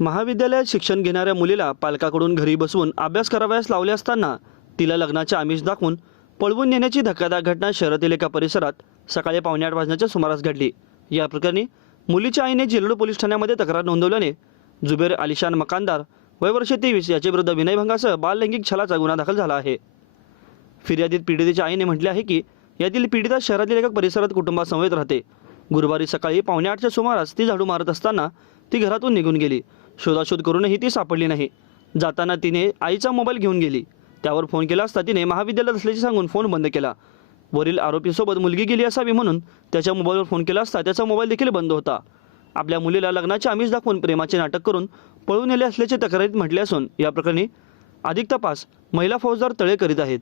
महाविद्यालयात शिक्षण घेणाऱ्या मुलीला पालकाकडून घरी बसवून अभ्यास करावयास लावले असताना तिला लग्नाचे आमिष दाखवून पळवून नेण्याची धक्कादायक घटना शहरातील एका परिसरात सकाळी पावणे आठ वाजण्याच्या सुमारास घडली. या प्रकरणी मुलीच्या आईने जिल्हा पोलीस ठाण्यामध्ये तक्रार नोंदवल्याने जुबेर आलिशान मकानदार वय वर्ष तेवीस याच्या विरुद्ध विनयभंगासह बाललैंगिक छलाचा गुन्हा दाखल झाला आहे. फिर्यादीत पीडितेच्या आईने म्हटले आहे की यातील पीडिता शहरातील एका परिसरात कुटुंबासमवेत राहते. गुरुवारी सकाळी पावणे आठच्या सुमारास ती झाडू मारत असताना ती घरातून निघून गेली. शोधाशोध करूनही ती सापडली नाही. जाताना तिने आईचा मोबाईल घेऊन गेली. त्यावर फोन केला असता तिने महाविद्यालयात असल्याचे सांगून फोन बंद केला. वरील आरोपीसोबत मुलगी गेली असावी म्हणून त्याच्या मोबाईलवर फोन केला असता त्याचा मोबाईल देखील बंद होता. आपल्या मुलीला लग्नाचे आमिष दाखवून प्रेमाचे नाटक करून पळून नेले असल्याचे तक्रारीत म्हटले असून या प्रकरणी अधिक तपास महिला फौजदार तळे करीत आहेत.